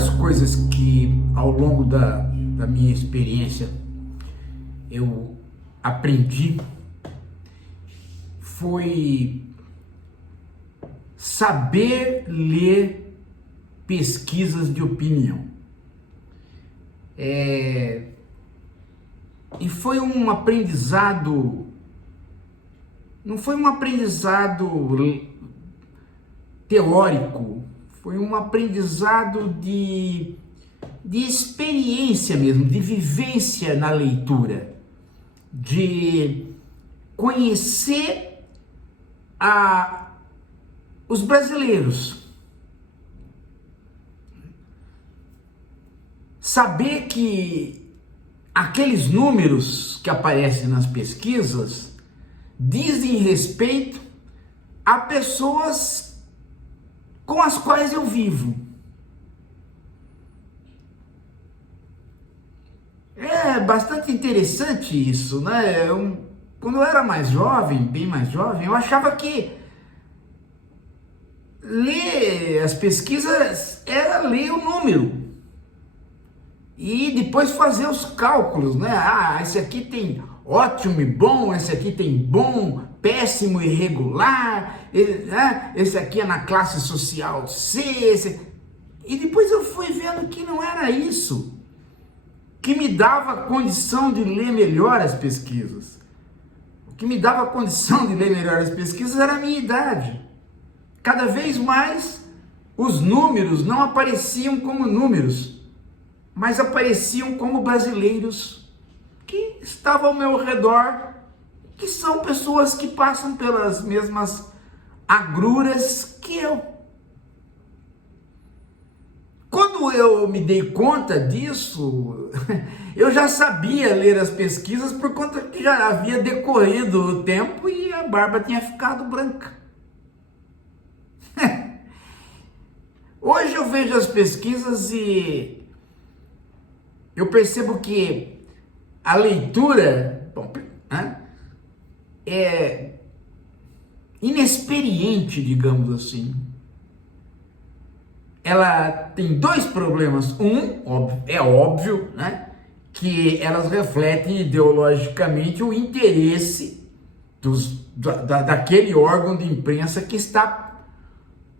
das coisas que ao longo da minha experiência eu aprendi foi saber ler pesquisas de opinião. E foi um aprendizado, não foi um aprendizado teórico, foi um aprendizado de experiência mesmo, de vivência na leitura, de conhecer os brasileiros, saber que aqueles números que aparecem nas pesquisas dizem respeito a pessoas com as quais eu vivo. É bastante interessante isso, né? Quando eu era mais jovem, bem mais jovem, eu achava que ler as pesquisas era ler o número e depois fazer os cálculos, né? Esse aqui tem ótimo e bom, esse aqui tem bom, péssimo e regular, esse aqui é na classe social C, e depois eu fui vendo que não era isso que me dava condição de ler melhor as pesquisas. O que me dava condição de ler melhor as pesquisas era a minha idade. Cada vez mais os números não apareciam como números, mas apareciam como brasileiros que estavam ao meu redor, que são pessoas que passam pelas mesmas agruras que eu. Quando eu me dei conta disso, eu já sabia ler as pesquisas por conta que já havia decorrido o tempo e a barba tinha ficado branca. Hoje eu vejo as pesquisas e eu percebo que a leitura é inexperiente, digamos assim. Ela tem dois problemas. É óbvio, né, que elas refletem ideologicamente o interesse daquele órgão de imprensa que está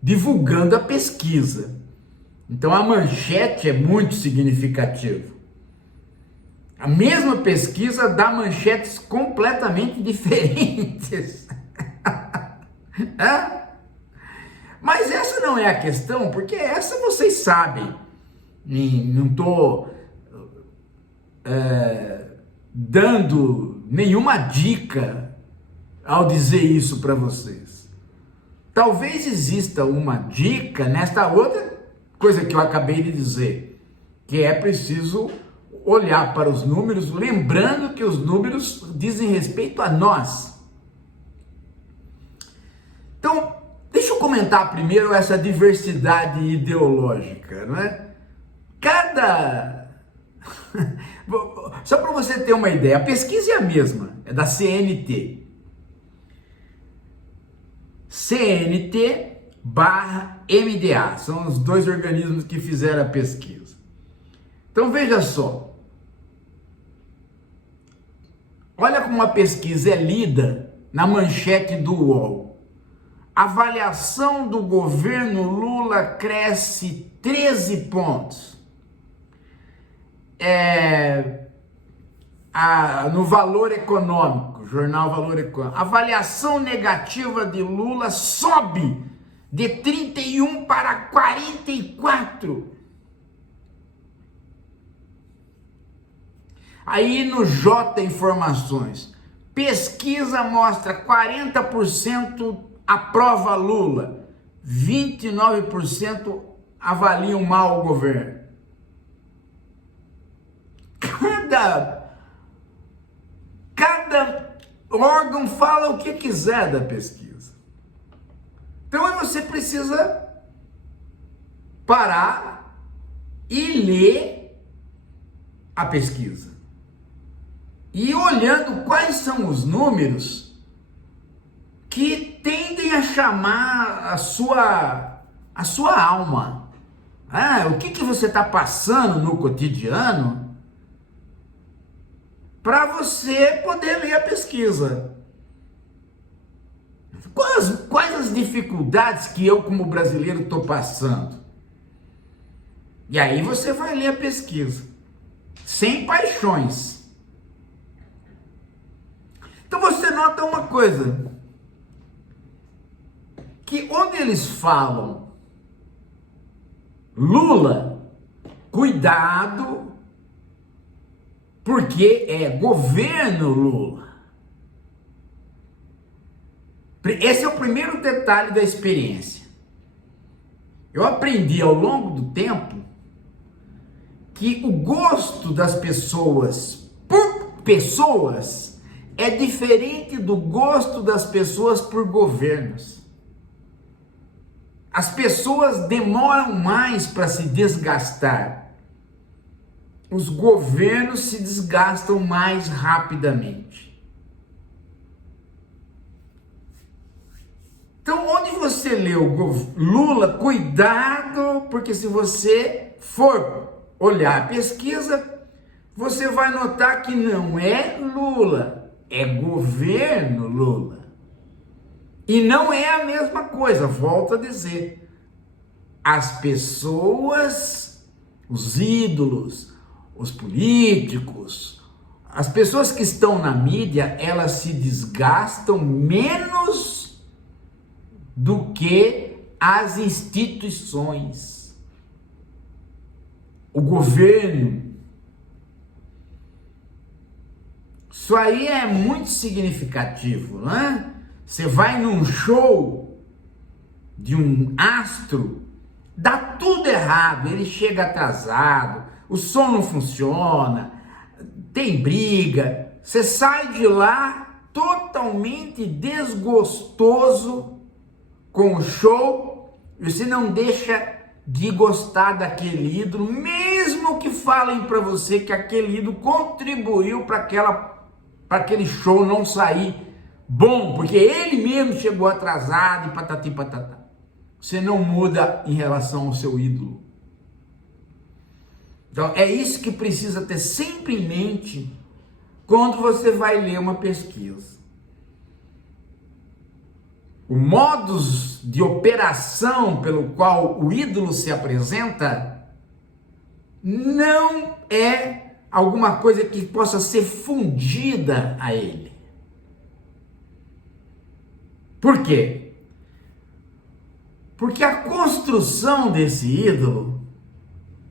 divulgando a pesquisa. Então a manchete é muito significativa. A mesma pesquisa dá manchetes completamente diferentes. Mas essa não é a questão, porque essa vocês sabem. Não estou dando nenhuma dica ao dizer isso para vocês. Talvez exista uma dica nesta outra coisa que eu acabei de dizer, que é preciso olhar para os números, lembrando que os números dizem respeito a nós. Então, deixa eu comentar primeiro essa diversidade ideológica, não é? Só para você ter uma ideia, a pesquisa é a mesma, é da CNT. CNT/MDA, são os dois organismos que fizeram a pesquisa. Então veja só, olha como a pesquisa é lida na manchete do UOL. Avaliação do governo Lula cresce 13 pontos. No Valor Econômico, jornal Valor Econômico, avaliação negativa de Lula sobe de 31 para 44. Aí no J Informações, pesquisa mostra 40% aprova Lula, 29% avaliam mal o governo. Cada órgão fala o que quiser da pesquisa. Então você precisa parar e ler a pesquisa. E olhando quais são os números que tendem a chamar a sua alma, O que você está passando no cotidiano para você poder ler a pesquisa. Quais as dificuldades que eu, como brasileiro, estou passando? E aí você vai ler a pesquisa. Sem paixões. Então você nota uma coisa. Que onde eles falam Lula, cuidado, porque é governo Lula. Esse é o primeiro detalhe da experiência. Eu aprendi ao longo do tempo que o gosto das pessoas por pessoas é diferente do gosto das pessoas por governos. As pessoas demoram mais para se desgastar. Os governos se desgastam mais rapidamente. Então, onde você leu Lula, cuidado, porque se você for olhar a pesquisa, você vai notar que não é Lula, é governo Lula. E não é a mesma coisa, volto a dizer. As pessoas, os ídolos, os políticos, as pessoas que estão na mídia, elas se desgastam menos do que as instituições. O governo. Isso aí é muito significativo, não é? Você vai num show de um astro, dá tudo errado, ele chega atrasado, o som não funciona, tem briga, você sai de lá totalmente desgostoso com o show, e você não deixa de gostar daquele ídolo, mesmo que falem para você que aquele ídolo contribuiu para aquele show não sair bom, porque ele mesmo chegou atrasado e patati patatá. Você não muda em relação ao seu ídolo. Então é isso que precisa ter sempre em mente quando você vai ler uma pesquisa. O modus de operação pelo qual o ídolo se apresenta não é alguma coisa que possa ser fundida a ele. Por quê? Porque a construção desse ídolo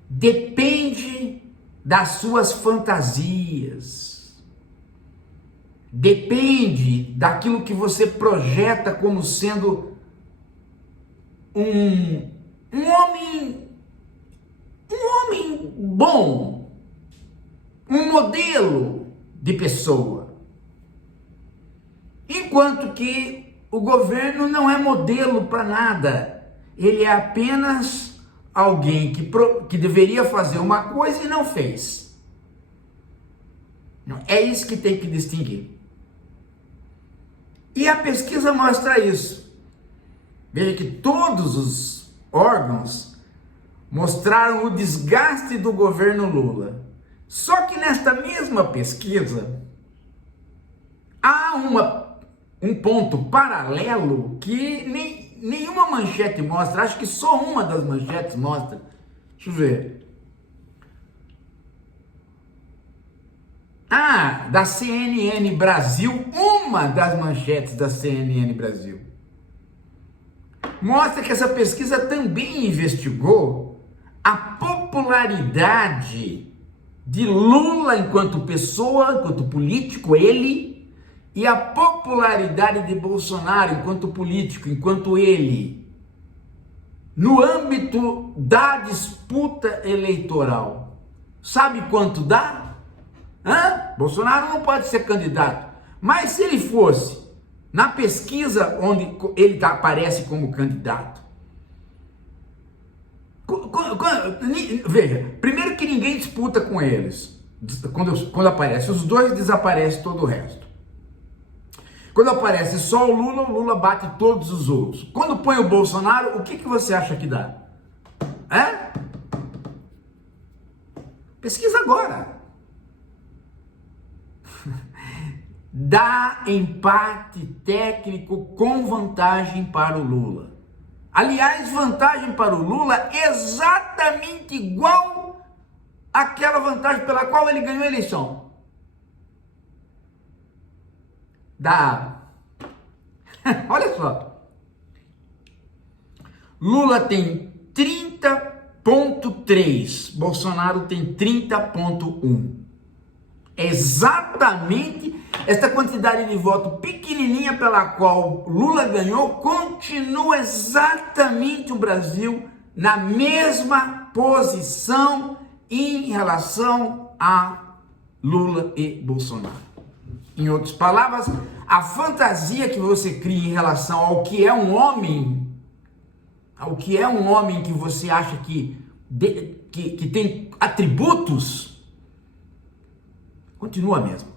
depende das suas fantasias, depende daquilo que você projeta como sendo um homem bom, um modelo de pessoa. Enquanto que o governo não é modelo para nada, ele é apenas alguém que deveria fazer uma coisa e não fez. É isso que tem que distinguir. E a pesquisa mostra isso. Veja que todos os órgãos mostraram o desgaste do governo Lula. Só que nesta mesma pesquisa, há um ponto paralelo que nenhuma manchete mostra, acho que só uma das manchetes mostra. Deixa eu ver. Da CNN Brasil, uma das manchetes da CNN Brasil. Mostra que essa pesquisa também investigou a popularidade de Lula enquanto pessoa, enquanto político, ele, e a popularidade de Bolsonaro enquanto político, enquanto ele, no âmbito da disputa eleitoral. Sabe quanto dá? Bolsonaro não pode ser candidato, mas se ele fosse, na pesquisa onde ele aparece como candidato, veja, primeiro que ninguém disputa com eles, quando aparece os dois, desaparece todo o resto. Quando aparece só o Lula bate todos os outros. Quando põe o Bolsonaro, o que você acha que dá? Pesquisa agora. Dá empate técnico com vantagem para o Lula. Aliás, vantagem para o Lula exatamente igual àquela vantagem pela qual ele ganhou a eleição. Olha só. Lula tem 30,3, Bolsonaro tem 30,1. Exatamente esta quantidade de voto pequenininha pela qual Lula ganhou, continua exatamente o Brasil na mesma posição em relação a Lula e Bolsonaro. Em outras palavras, a fantasia que você cria em relação ao que é um homem, que você acha que tem atributos, continua a mesma.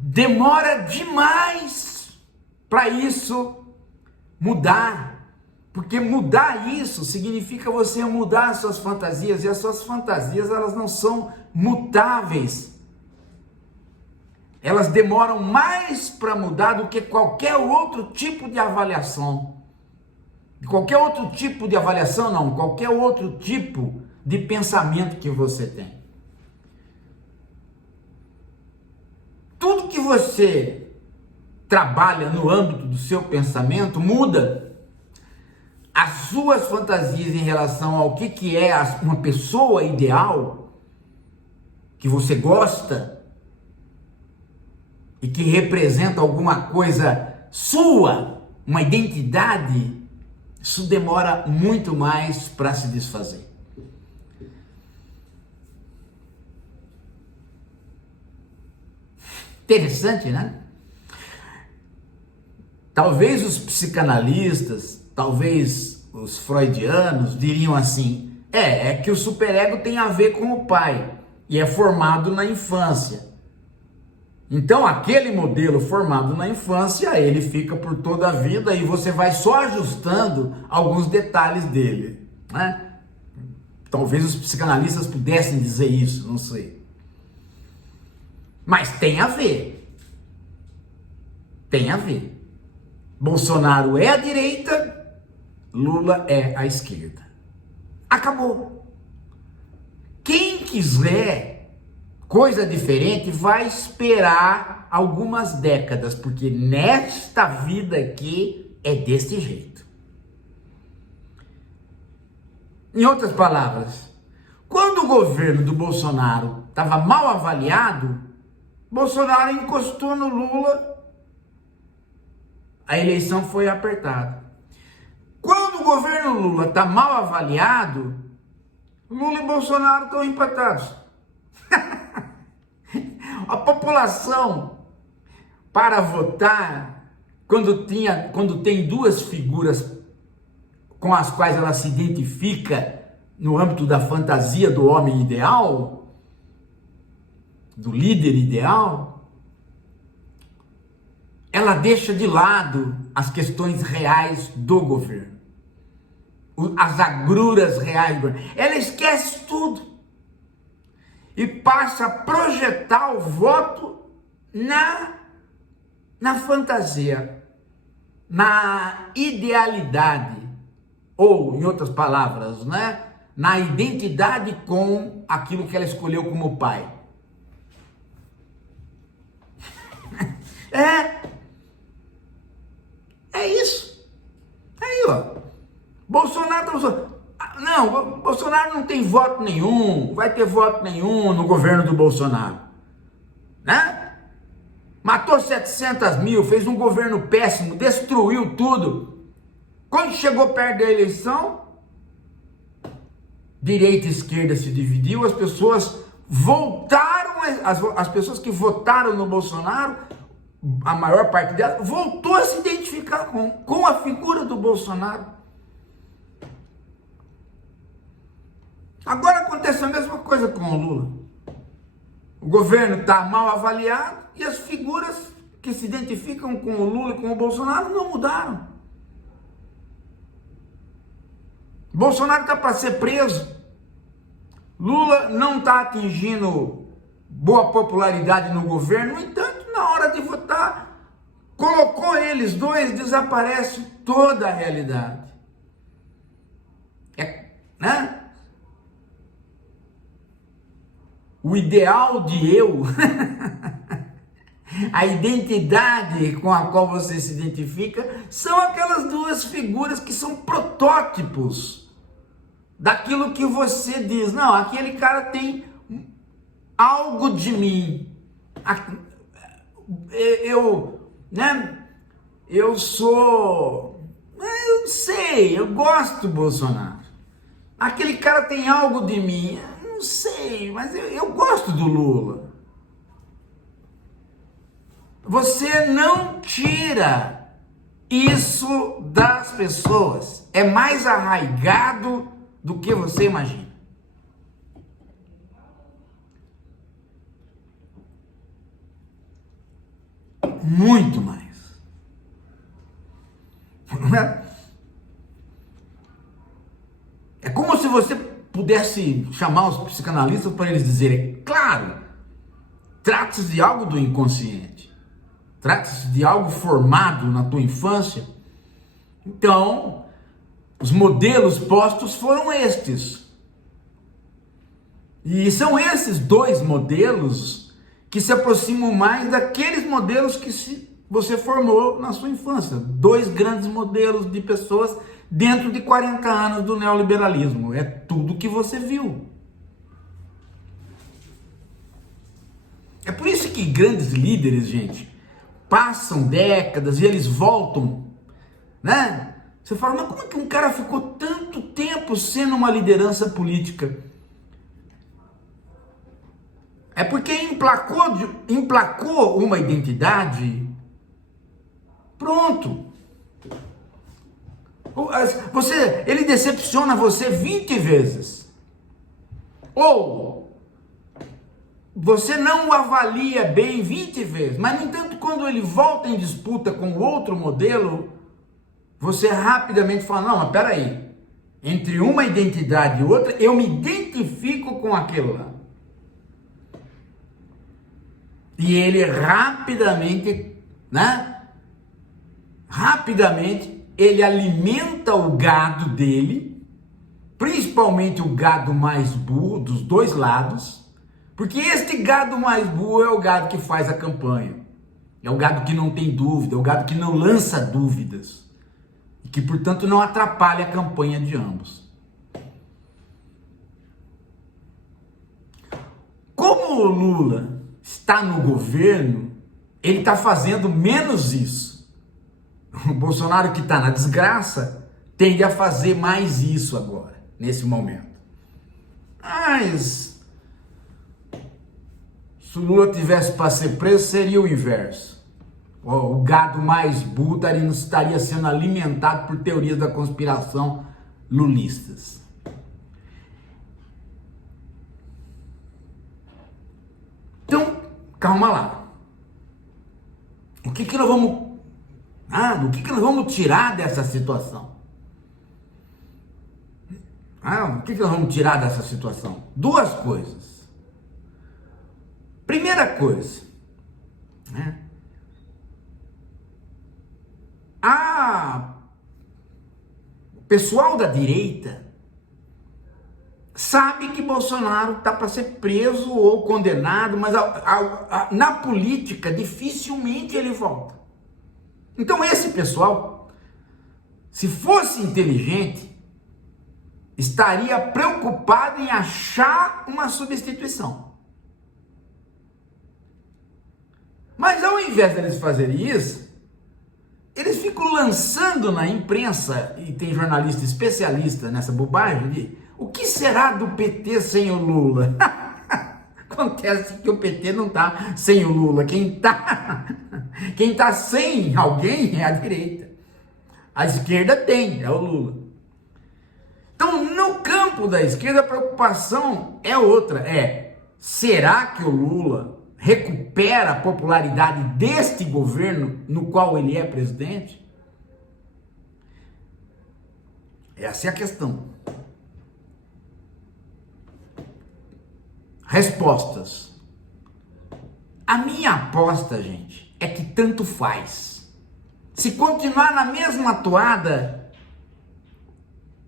Demora demais para isso mudar, porque mudar isso significa você mudar as suas fantasias, e as suas fantasias, elas não são mutáveis. Elas demoram mais para mudar do que qualquer outro tipo de avaliação. Qualquer outro tipo de pensamento que você tem. Tudo que você trabalha no âmbito do seu pensamento muda. As suas fantasias em relação ao que é uma pessoa ideal, que você gosta e que representa alguma coisa sua, uma identidade, isso demora muito mais para se desfazer. Interessante, né? Talvez os psicanalistas, talvez os freudianos diriam assim: é que o superego tem a ver com o pai e é formado na infância. Então aquele modelo formado na infância, ele fica por toda a vida e você vai só ajustando alguns detalhes dele, né? Talvez os psicanalistas pudessem dizer isso, não sei. Mas tem a ver. Tem a ver. Bolsonaro é a direita, Lula é a esquerda. Acabou. Quem quiser coisa diferente vai esperar algumas décadas, porque nesta vida aqui é desse jeito. Em outras palavras, quando o governo do Bolsonaro estava mal avaliado, Bolsonaro encostou no Lula, a eleição foi apertada. Quando o governo Lula está mal avaliado, Lula e Bolsonaro estão empatados. A população, para votar, quando tem duas figuras com as quais ela se identifica no âmbito da fantasia do homem ideal, do líder ideal, ela deixa de lado as questões reais do governo, as agruras reais do governo. Ela esquece tudo e passa a projetar o voto na fantasia, na idealidade, ou, em outras palavras, né, na identidade com aquilo que ela escolheu como pai. É isso. Aí, ó. Bolsonaro não tem voto nenhum, vai ter voto nenhum no governo do Bolsonaro, né? Matou 700 mil, fez um governo péssimo, destruiu tudo. Quando chegou perto da eleição, direita e esquerda se dividiu, as pessoas voltaram, as pessoas que votaram no Bolsonaro, a maior parte delas, voltou a se identificar com a figura do Bolsonaro. Agora acontece a mesma coisa com o Lula. O governo está mal avaliado e as figuras que se identificam com o Lula e com o Bolsonaro não mudaram. Bolsonaro está para ser preso. Lula não está atingindo boa popularidade no governo. No entanto, na hora de votar, colocou eles dois, desaparece toda a realidade. Né? O ideal de eu, a identidade com a qual você se identifica, são aquelas duas figuras que são protótipos daquilo que você diz. Não, aquele cara tem algo de mim. Eu sou, eu não sei, eu gosto do Bolsonaro. Aquele cara tem algo de mim, eu não sei, mas eu gosto do Lula. Você não tira isso das pessoas. É mais arraigado do que você imagina. Muito mais. É como se você pudesse chamar os psicanalistas para eles dizerem: claro, trata-se de algo do inconsciente, trata-se de algo formado na tua infância. Então, os modelos postos foram estes. E são esses dois modelos que se aproximam mais daqueles modelos que você formou na sua infância. Dois grandes modelos de pessoas dentro de 40 anos do neoliberalismo. É tudo que você viu. É por isso que grandes líderes, gente, passam décadas e eles voltam, né? Você fala, mas como é que um cara ficou tanto tempo sendo uma liderança política? É porque emplacou uma identidade. Pronto. Ele decepciona você 20 vezes. Ou você não o avalia bem 20 vezes. Mas, no entanto, quando ele volta em disputa com outro modelo, você rapidamente fala, não, mas peraí. Entre uma identidade e outra, eu me identifico com aquilo lá. E ele rapidamente, né? Rapidamente, ele alimenta o gado dele, principalmente o gado mais burro, dos dois lados, porque este gado mais burro é o gado que faz a campanha. É o gado que não tem dúvida, é o gado que não lança dúvidas. E que, portanto, não atrapalha a campanha de ambos. Como o Lula está no governo, ele está fazendo menos isso. O Bolsonaro, que está na desgraça, tende a fazer mais isso agora, nesse momento. Mas se o Lula tivesse para ser preso, seria o inverso. O gado mais burro estaria sendo alimentado por teorias da conspiração lulistas. Então, calma lá. O que nós vamos tirar dessa situação? O que nós vamos tirar dessa situação? Duas coisas. Primeira coisa, né? O pessoal da direita sabe que Bolsonaro está para ser preso ou condenado, mas na política dificilmente ele volta. Então esse pessoal, se fosse inteligente, estaria preocupado em achar uma substituição. Mas ao invés deles fazerem isso, eles ficam lançando na imprensa, e tem jornalista especialista nessa bobagem, de o que será do PT sem o Lula? Acontece que o PT não está sem o Lula. Quem tá sem alguém é a direita. A esquerda tem, é o Lula. Então, no campo da esquerda, a preocupação é outra. Será que o Lula recupera a popularidade deste governo no qual ele é presidente? Essa é a questão. Respostas. A minha aposta, gente, é que tanto faz. Se continuar na mesma toada,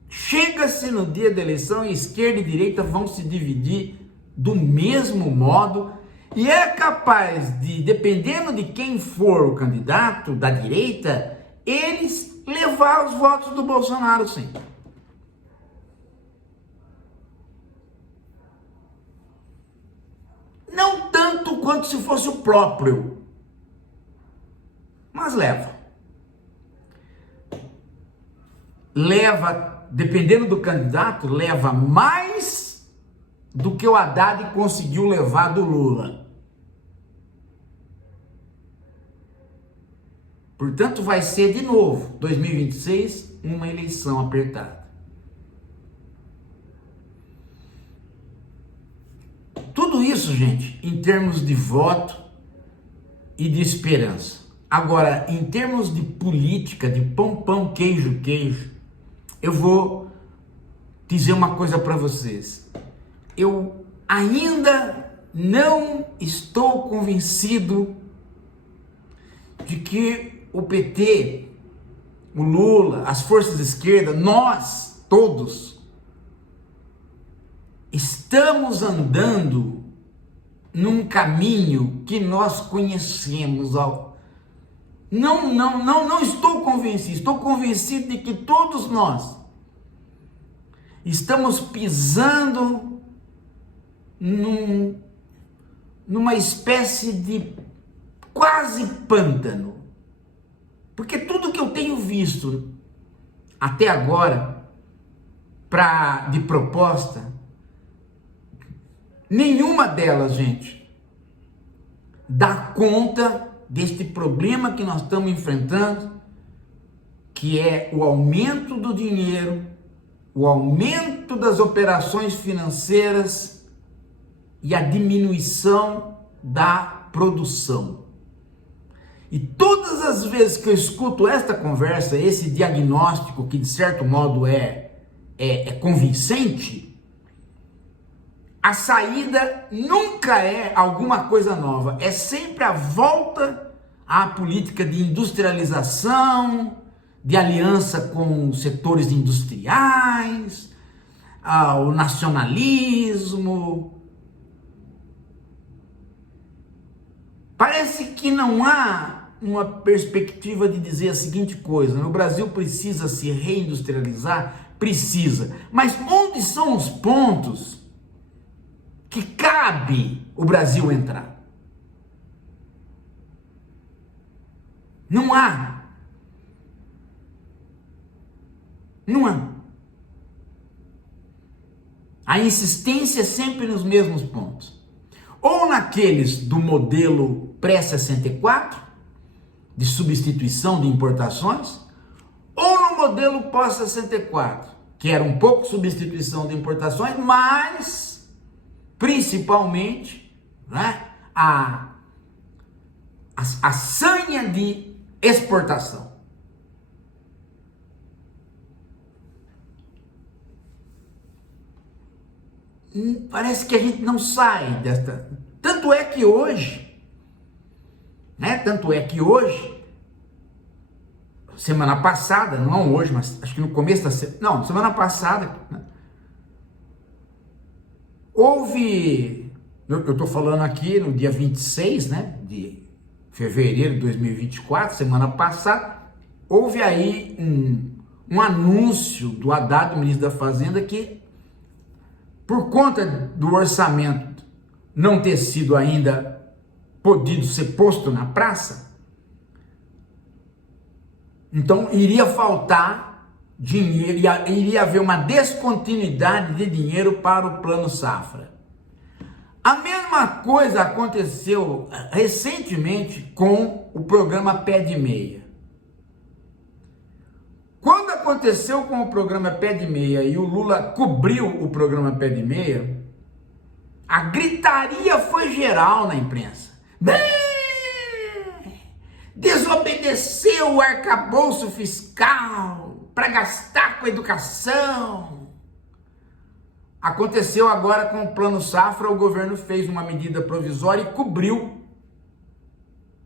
chega-se no dia da eleição e esquerda e direita vão se dividir do mesmo modo e é capaz de, dependendo de quem for o candidato da direita, eles levar os votos do Bolsonaro, sim. Não tanto quanto se fosse o próprio, mas leva. Leva, dependendo do candidato, leva mais do que o Haddad conseguiu levar do Lula. Portanto, vai ser de novo, 2026, uma eleição apertada. Tudo isso, gente, em termos de voto e de esperança. Agora, em termos de política, de pão, queijo, eu vou dizer uma coisa para vocês. Eu ainda não estou convencido de que o PT, o Lula, as forças de esquerda, nós todos estamos andando num caminho que nós conhecemos. Não estou convencido. Estou convencido de que todos nós estamos pisando numa espécie de quase pântano. Porque tudo que eu tenho visto até agora de proposta, nenhuma delas, gente, dá conta deste problema que nós estamos enfrentando, que é o aumento do dinheiro, o aumento das operações financeiras e a diminuição da produção. E todas as vezes que eu escuto esta conversa, esse diagnóstico que de certo modo é convincente, a saída nunca é alguma coisa nova, é sempre a volta à política de industrialização, de aliança com os setores industriais, ao nacionalismo. Parece que não há uma perspectiva de dizer a seguinte coisa: o Brasil precisa se reindustrializar? Precisa. Mas onde são os pontos que cabe o Brasil entrar? Não há. Não há. A insistência é sempre nos mesmos pontos. Ou naqueles do modelo pré-64, de substituição de importações, ou no modelo pós-64, que era um pouco substituição de importações, mas principalmente, né, a sanha de exportação. Parece que a gente não sai desta. Tanto é que hoje, semana passada, não hoje, mas acho que no começo da semana passada, né, houve, eu estou falando aqui no dia 26, né, de fevereiro de 2024, semana passada, houve aí um anúncio do Haddad, do ministro da Fazenda, que por conta do orçamento não ter sido ainda podido ser posto na praça, então iria faltar dinheiro, iria haver uma descontinuidade de dinheiro para o Plano Safra. A mesma coisa aconteceu recentemente com o programa Pé de Meia. Quando aconteceu com o programa Pé de Meia e o Lula cobriu o programa Pé de Meia, a gritaria foi geral na imprensa. Desobedeceu o arcabouço fiscal para gastar com educação. Aconteceu agora com o Plano Safra, o governo fez uma medida provisória e cobriu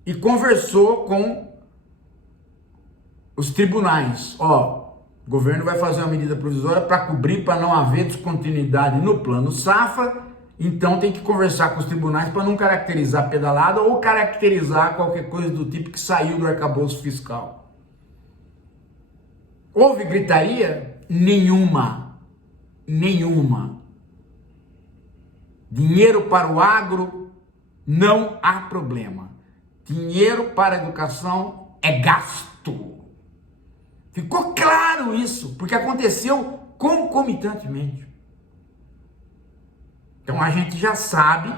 e conversou com os tribunais. Ó, o governo vai fazer uma medida provisória para cobrir, para não haver descontinuidade no Plano Safra, então tem que conversar com os tribunais para não caracterizar pedalada ou caracterizar qualquer coisa do tipo que saiu do arcabouço fiscal. Houve gritaria? Nenhuma. Nenhuma. Dinheiro para o agro, não há problema. Dinheiro para a educação é gasto. Ficou claro isso, porque aconteceu concomitantemente. Então a gente já sabe,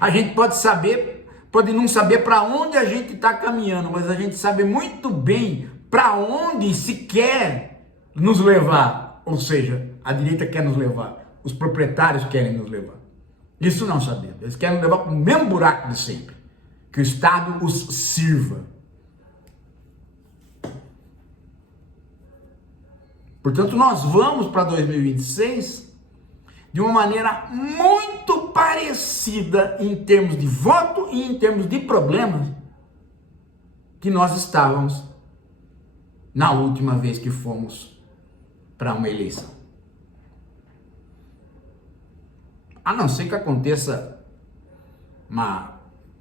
a gente pode saber, pode não saber para onde a gente está caminhando, mas a gente sabe muito bem para onde se quer nos levar. Ou seja, a direita quer nos levar, os proprietários querem nos levar. Isso não sabemos, eles querem nos levar para o mesmo buraco de sempre, que o Estado os sirva. Portanto, nós vamos para 2026 de uma maneira muito parecida em termos de voto e em termos de problemas que nós estávamos na última vez que fomos para uma eleição. A não ser que aconteça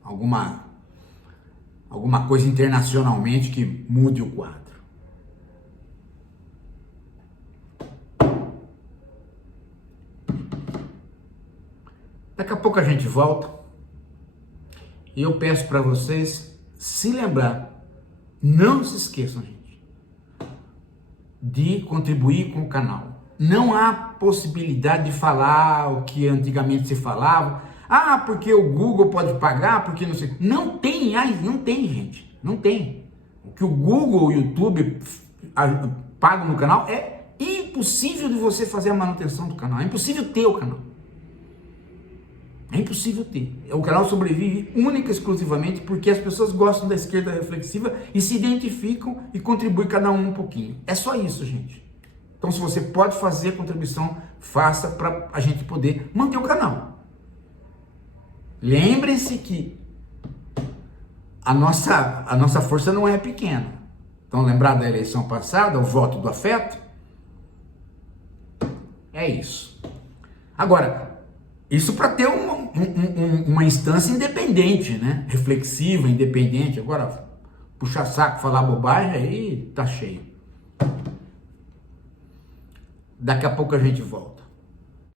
alguma coisa internacionalmente que mude o quadro. Daqui a pouco a gente volta e eu peço para vocês se lembrar, não se esqueçam, gente, de contribuir com o canal. Não há possibilidade de falar o que antigamente se falava. Ah, porque o Google pode pagar, porque não sei. Não tem, gente. Não tem. O que o Google, o YouTube pagam no canal é impossível de você fazer a manutenção do canal. É impossível ter o canal. É impossível ter. O canal sobrevive única e exclusivamente porque as pessoas gostam da esquerda reflexiva e se identificam e contribuem cada um pouquinho. É só isso, gente. Então, se você pode fazer a contribuição, faça para a gente poder manter o canal. Lembrem-se que a nossa força não é pequena. Então, lembrar da eleição passada, o voto do afeto? É isso. Agora, isso para ter uma instância independente, né? Reflexiva, independente. Agora, puxar saco, falar bobagem, aí tá cheio. Daqui a pouco a gente volta.